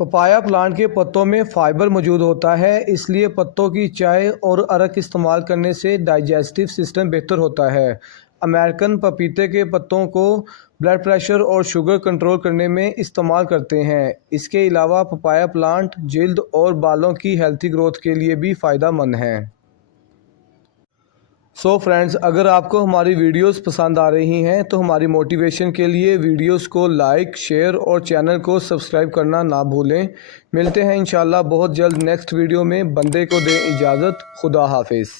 Papaya plant के पत्तों में फाइबर मौजूद होता है, इसलिए पत्तों की चाय और अरक इस्तेमाल करने से डाइजेस्टिव सिस्टम बेहतर होता है। अमेरिकन पपीते के पत्तों को ब्लड प्रेशर और शुगर कंट्रोल करने में इस्तेमाल करते हैं। इसके अलावा पपाया प्लांट जिल्द और बालों की हेल्थी ग्रोथ के लिए भी फ़ायदा मंद है। सो फ्रेंड्स, अगर आपको हमारी वीडियोस पसंद आ रही हैं तो हमारी मोटिवेशन के लिए वीडियोस को लाइक, शेयर और चैनल को सब्सक्राइब करना ना भूलें। मिलते हैं इंशाल्लाह बहुत जल्द नेक्स्ट वीडियो में। बंदे को दें इजाज़त। खुदा हाफिज़।